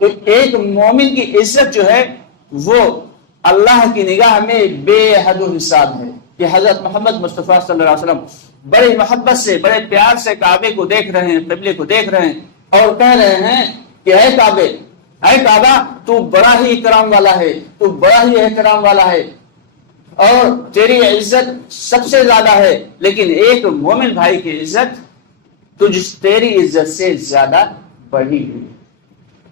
تو ایک مومن کی عزت جو ہے وہ اللہ کی نگاہ میں بے حد و حساب ہے کہ حضرت محمد مصطفیٰ صلی اللہ علیہ وسلم بڑی محبت سے بڑے پیار سے کعبے کو دیکھ رہے ہیں، قبلے کو دیکھ رہے ہیں اور کہہ رہے ہیں کہ اے کعبے، اے کعبہ، تو بڑا ہی اکرام والا ہے، تو بڑا ہی احترام والا ہے اور تیری عزت سب سے زیادہ ہے، لیکن ایک مومن بھائی کی عزت تیری عزت سے زیادہ بڑھی ہوئی۔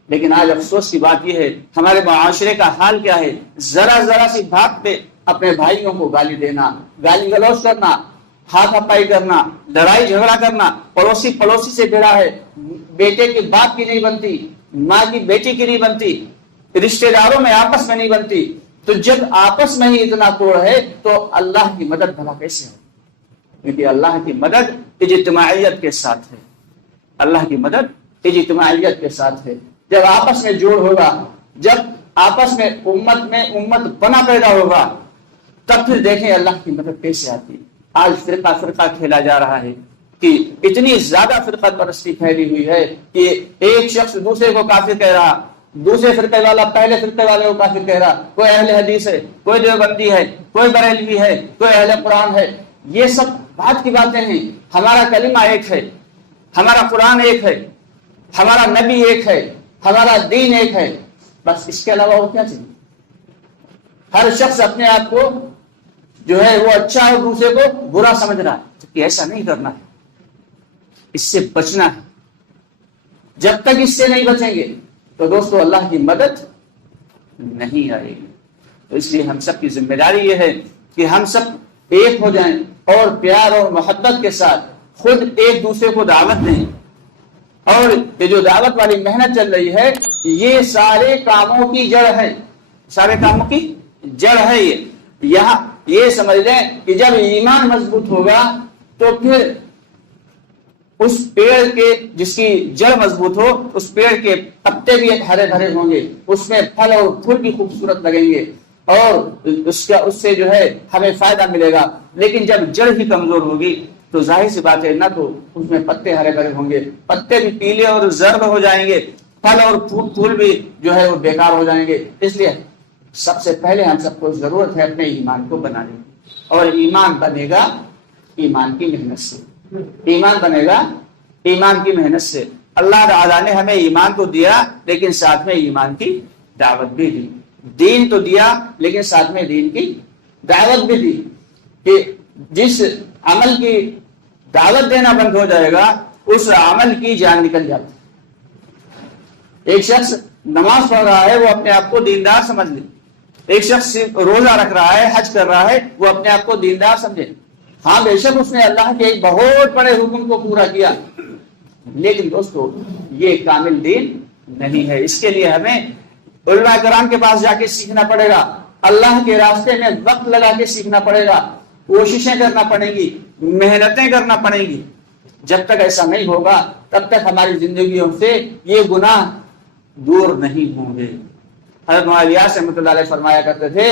لیکن آج افسوس کی بات یہ ہے ہمارے معاشرے کا حال کیا ہے، ذرا ذرا سی بات پہ اپنے بھائیوں کو گالی دینا، گالی گلوچ کرنا، ہاتھ ہپائی کرنا، لڑائی جھگڑا کرنا، پڑوسی سے بھیڑا ہے، بیٹے کے باپ کی نہیں بنتی، ماں کی بیٹی کی نہیں بنتی، رشتہ داروں میں آپس میں نہیں بنتی۔ تو جب آپس میں ہی اتنا توڑ ہے تو اللہ کی مدد بھلا کیسے ہے؟ کیونکہ اللہ کی مدد اجتماعیت کے ساتھ ہے، اللہ کی مدد اجتماعیت کے ساتھ ہے۔ جب آپس میں جوڑ ہوگا، جب آپس میں امت بنا پیدا ہوگا، تب پھر دیکھیں اللہ کی مدد کیسے آتی ہے۔ آج فرقہ فرقہ کھیلا جا رہا ہے کہ اتنی زیادہ فرقہ پرستی پھیلی ہوئی ہے کہ ایک شخص دوسرے کو کافر کہہ رہا، دوسرے فرقے والا پہلے فرقے والے کو کافر کہہ رہا، کوئی اہل حدیث ہے، کوئی دیوبندی ہے، کوئی بریلوی ہے، کوئی اہل قرآن ہے۔ یہ سب بات کی باتیں ہیں۔ ہمارا کلمہ ایک ہے، ہمارا قرآن ایک ہے، ہمارا نبی ایک ہے، ہمارا دین ایک ہے، بس اس کے علاوہ وہ کیا چاہیے؟ ہر شخص اپنے آپ کو جو ہے وہ اچھا اور دوسرے کو برا سمجھ رہا ہے، کہ ایسا نہیں کرنا ہے، اس سے بچنا ہے۔ جب تک اس سے نہیں بچیں گے تو دوستو اللہ کی مدد نہیں آئے گی۔ تو اس لیے ہم سب کی ذمہ داری یہ ہے کہ ہم سب ایک ہو جائیں اور پیار اور محبت کے ساتھ خود ایک دوسرے کو دعوت دیں۔ اور یہ جو دعوت والی محنت چل رہی ہے یہ سارے کاموں کی جڑ ہے، سارے کاموں کی جڑ ہے۔ یہاں یہ سمجھ لیں کہ جب ایمان مضبوط ہوگا تو پھر اس پیڑ کے جس کی جڑ مضبوط ہو اس پیڑ کے پتے بھی ہرے بھرے ہوں گے، اس میں پھل اور پھول بھی خوبصورت لگیں گے اور اس سے جو ہے ہمیں فائدہ ملے گا۔ لیکن جب جڑ ہی کمزور ہوگی تو ظاہر سی بات ہے نہ تو اس میں پتے ہرے بھرے ہوں گے، پتے بھی پیلے اور زرد ہو جائیں گے، پھل اور پھول بھی جو ہے وہ بیکار ہو جائیں گے۔ اس لیے سب سے پہلے ہم سب کو ضرورت ہے اپنے ایمان کو بنانے کی، اور ایمان بنے گا ایمان کی محنت سے، ایمان بنے گا ایمان کی محنت سے۔ اللہ تعالیٰ نے ہمیں ایمان تو دیا لیکن ساتھ میں ایمان کی دعوت بھی دی، دین تو دیا لیکن ساتھ میں دین کی دعوت بھی دی کہ جس عمل کی دعوت دینا بند ہو جائے گا اس عمل کی جان نکل جاتی ہے۔ ایک شخص نماز پڑھ رہا ہے وہ اپنے آپ کو دیندار سمجھ لے، ایک شخص روزہ رکھ رہا ہے، حج کر رہا ہے، وہ اپنے آپ کو دیندار سمجھے۔ ہاں بے شک اس نے اللہ کے ایک بہت بڑے حکم کو پورا کیا، لیکن دوستو یہ کامل دین نہیں ہے۔ اس کے لیے ہمیں علماء کرام کے پاس جا کے سیکھنا پڑے گا، اللہ کے راستے میں وقت لگا کے سیکھنا پڑے گا، کوششیں کرنا پڑیں گی، محنتیں کرنا پڑیں گی۔ جب تک ایسا نہیں ہوگا تب تک ہماری زندگیوں سے یہ گناہ دور نہیں ہوں گے۔ حضرت معاویہ رحمۃ اللہ علیہ فرمایا کرتے تھے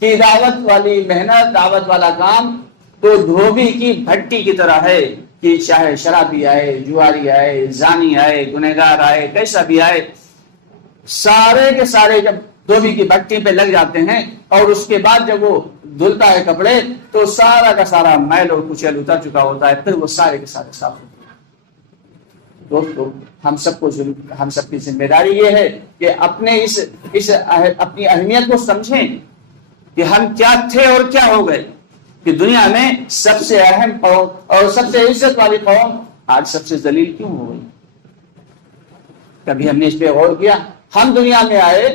کہ دعوت والی محنت، دعوت والا کام تو دھوبی کی بھٹی کی طرح ہے کہ چاہے شرابی آئے، جواری آئے، زانی آئے، گنہگار آئے، کیسا بھی آئے، سارے کے سارے جب دھوبی کی بھٹی پہ لگ جاتے ہیں اور اس کے بعد جب وہ دھلتا ہے کپڑے تو سارا کا سارا میل اور کچیل اتر چکا ہوتا ہے، پھر وہ سارے کے سارے صاف ہوتے ہیں۔ دوستو ہم سب کی ذمہ داری یہ ہے کہ اپنی اہمیت کو سمجھیں کہ ہم کیا تھے اور کیا ہو گئے، کہ دنیا میں سب سے اہم قوم اور سب سے عزت والی قوم آج سب سے ذلیل کیوں ہو گئی؟ کبھی ہم نے اس پہ غور کیا؟ ہم دنیا میں آئے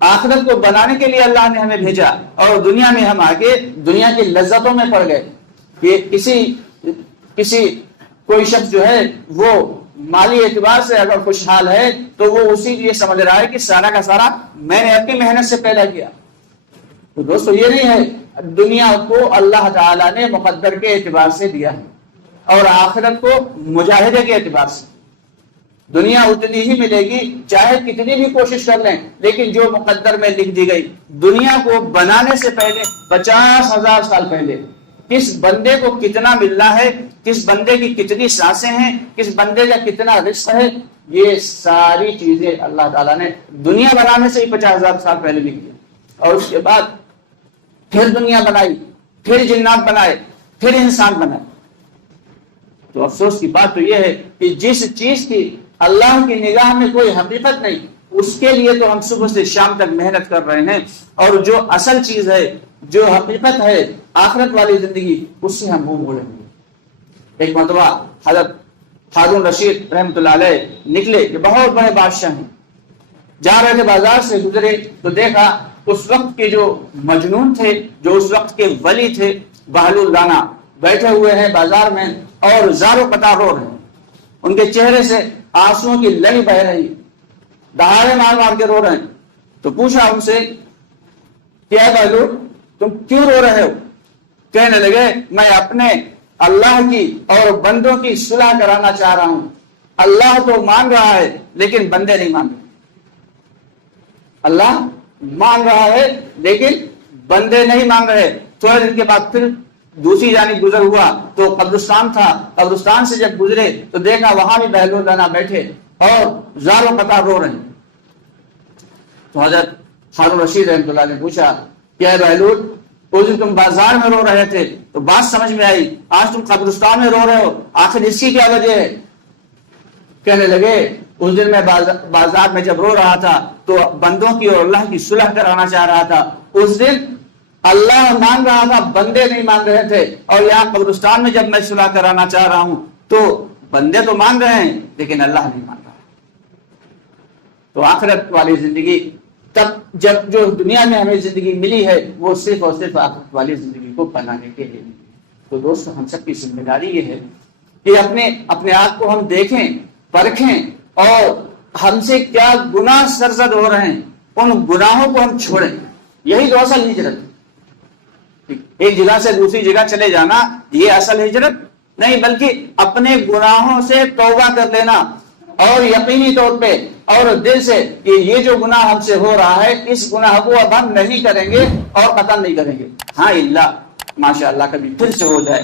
آخرت کو بنانے کے لیے اللہ نے ہمیں بھیجا اور دنیا میں ہم آگے دنیا کی لذتوں میں پڑ گئے کہ کوئی شخص جو ہے وہ مالی اعتبار سے اگر خوشحال ہے تو وہ اسی لیے سمجھ رہا ہے کہ سارا کا سارا میں نے اپنی محنت سے پیدا کیا۔ تو دوستو یہ نہیں ہے، دنیا کو اللہ تعالیٰ نے مقدر کے اعتبار سے دیا ہے اور آخرت کو مجاہدے کے اعتبار سے۔ دنیا اتنی ہی ملے گی چاہے کتنی بھی کوشش کر لیں، لیکن جو مقدر میں لکھ دی گئی۔ دنیا کو بنانے سے پہلے 50,000 سال پہلے کس بندے کو کتنا ملنا ہے، کس بندے کی کتنی سانسیں ہیں، کس بندے کا کتنا رزق ہے، یہ ساری چیزیں اللہ تعالیٰ نے دنیا بنانے سے ہی 50,000 سال پہلے لکھ دی، اور اس کے بعد پھر دنیا بنائی، پھر جنات بنائے، پھر انسان بنائے۔ تو افسوس کی بات تو یہ ہے کہ جس چیز کی اللہ کی نگاہ میں کوئی حقیقت نہیں، اس کے لیے تو ہم صبح سے شام تک محنت کر رہے ہیں، اور جو اصل چیز ہے، جو حقیقت ہے آخرت والی زندگی، اس سے ہم منہ موڑیں گے۔ ایک مرتبہ حضرت ہارون رشید رحمۃ اللہ علیہ نکلے، جو بہت بڑے بادشاہ ہیں، جا رہے تھے، بازار سے گزرے تو دیکھا اس وقت کے جو مجنون تھے، جو اس وقت کے ولی تھے، بہلول رانا، بیٹھے ہوئے ہیں بازار میں اور زاروں قطار رو رہے ہیں، ان کے چہرے سے آنسوؤں کی لڑی بہ رہی، دہاڑے مار مار کے رو رہے ہیں۔ تو پوچھا ان سے، کیا بہلول تم کیوں رو رہے ہو؟ کہنے لگے، میں اپنے اللہ کی اور بندوں کی صلح کرانا چاہ رہا ہوں۔ اللہ تو مان رہا ہے لیکن بندے نہیں مان رہے، اللہ مان رہا ہے لیکن بندے نہیں مان رہے۔ تھوڑے دن کے بعد پھر دوسری جانب گزر ہوا تو قبرستان تھا، قبرستان سے جب گزرے تو دیکھا وہاں بھی بہلول رانا بیٹھے اور زاروں قطار رو رہے ہیں۔ تو حضرت ہارون رشید رحمۃ اللہ نے پوچھا، کیا بہلول اس دن تم بازار میں رو رہے تھے تو بات سمجھ میں آئی، آج تم قبرستان میں رو رہے ہو، آخر اس کی کیا وجہ ہے؟ کہنے لگے، اس دن میں بازار میں جب رو رہا تھا تو بندوں کی اور اللہ کی صلح کرانا چاہ رہا تھا، اس دن اللہ مان رہا تھا، بندے نہیں مان رہے تھے، اور یہاں قبرستان میں جب میں صلح کرانا چاہ رہا ہوں تو بندے تو مان رہے ہیں لیکن اللہ نہیں مان رہا۔ تو آخرت والی زندگی تب جب جو دنیا میں ہمیں زندگی ملی ہے وہ صرف اور صرف آخرت والی زندگی کو بنانے کے لیے۔ تو دوستو، ہم سب کی ذمہ داری یہ ہے کہ اپنے آپ کو ہم دیکھیں، پرکھیں، اور ہم سے کیا گناہ سرزد ہو رہے ہیں، ان گناہوں کو ہم چھوڑیں۔ یہی تو اصل ہجرت ہے۔ ایک جگہ سے دوسری جگہ چلے جانا یہ اصل ہجرت نہیں، بلکہ اپنے گناہوں سے توبہ کر لینا، اور یقینی طور پہ اور دل سے کہ یہ جو گناہ ہم سے ہو رہا ہے، اس گناہ کو اب ہم نہیں کریں گے اور قتل نہیں کریں گے۔ ہاں اللہ ماشاء اللہ کبھی پھر سے ہو جائے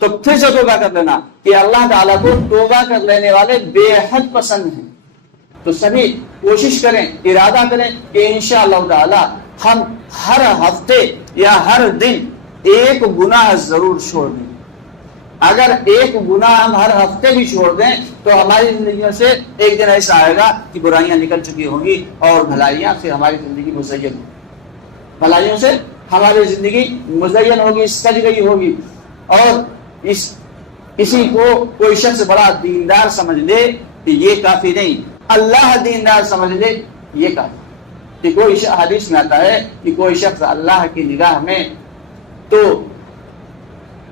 تو پھر سے توبہ کر لینا، کہ اللہ تعالیٰ کو توبہ کر لینے والے بے حد پسند ہیں۔ تو سبھی کوشش کریں، ارادہ کریں کہ انشاءاللہ تعالی ہم ہر ہفتے یا ہر دن ایک گناہ ضرور چھوڑ دیں۔ اگر ایک گناہ ہم ہر ہفتے بھی چھوڑ دیں تو ہماری زندگیوں سے ایک دن ایسا آئے گا کہ برائیاں نکل چکی ہوں گی اور بھلائیاں سے ہماری زندگی مزین ہوگی، بھلائیوں سے ہماری زندگی مزین ہوگی، سج گئی ہوگی۔ اور کسی کو کوئی شخص بڑا دیندار سمجھ لے کہ یہ کافی نہیں، اللہ دیندار سمجھ لے یہ کافی۔ کہ کوئی حدیث میں آتا ہے کہ کوئی شخص اللہ کی نگاہ میں تو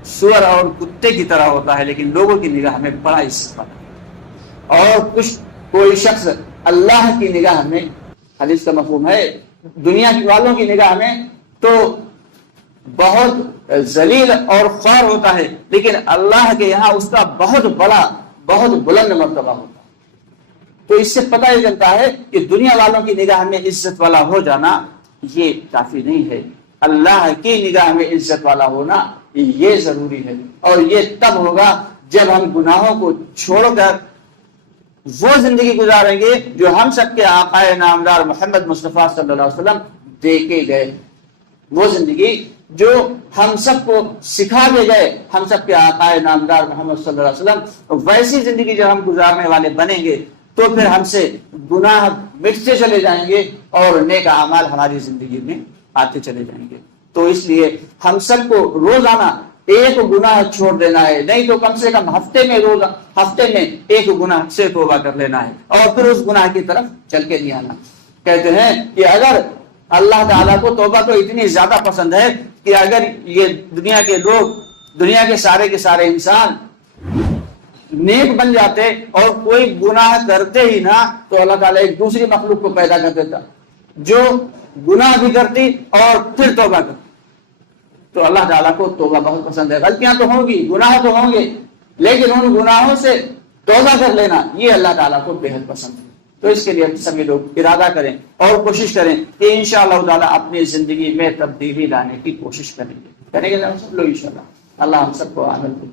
سور اور کتے کی طرح ہوتا ہے لیکن لوگوں کی نگاہ میں بڑا عزت والا، اور کوئی شخص اللہ کی نگاہ میں، حدیث کا مفہوم ہے، دنیا والوں کی نگاہ میں تو بہت ذلیل اور خوار ہوتا ہے لیکن اللہ کے یہاں اس کا بہت بڑا، بہت بلند مرتبہ ہوتا ہے۔ تو اس سے پتہ یہ چلتا ہے کہ دنیا والوں کی نگاہ میں عزت والا ہو جانا یہ کافی نہیں ہے، اللہ کی نگاہ میں عزت والا ہونا یہ ضروری ہے۔ اور یہ تب ہوگا جب ہم گناہوں کو چھوڑ کر وہ زندگی گزاریں گے جو ہم سب کے آقا نامدار محمد مصطفیٰ صلی اللہ علیہ وسلم دے کے گئے، وہ زندگی جو ہم سب کو سکھا کے گئے ہم سب کے آقا نامدار محمد صلی اللہ علیہ وسلم۔ ویسی زندگی جب ہم گزارنے والے بنیں گے تو پھر ہم سے گناہ مٹتے چلے جائیں گے اور نیک اعمال ہماری زندگی میں آتے چلے جائیں گے۔ تو اس لیے ہم سب کو روزانہ ایک گناہ چھوڑ دینا ہے، نہیں تو کم سے کم ہفتے میں ایک گناہ سے توبہ کر لینا ہے، اور پھر اس گناہ کی طرف چل کے نہیں آنا۔ کہتے ہیں کہ اگر اللہ تعالیٰ کو توبہ تو اتنی زیادہ پسند ہے کہ اگر یہ دنیا کے لوگ، دنیا کے سارے انسان نیک بن جاتے اور کوئی گناہ کرتے ہی نہ تو اللہ تعالیٰ ایک دوسری مخلوق کو پیدا کر دیتا جو گناہ بھی کرتی اور پھر توبہ کرتی۔ تو اللہ تعالیٰ کو توبہ بہت پسند ہے۔ غلطیاں تو ہوں گی، گناہ تو ہوں گے، لیکن ان گناہوں سے توبہ کر لینا یہ اللہ تعالیٰ کو بے حد پسند ہے۔ تو اس کے لیے سبھی لوگ ارادہ کریں اور کوشش کریں کہ انشاءاللہ تعالیٰ اپنی زندگی میں تبدیلی لانے کی کوشش کریں گے ہم سب لوگ انشاءاللہ۔ اللہ ہم سب کو عمل کی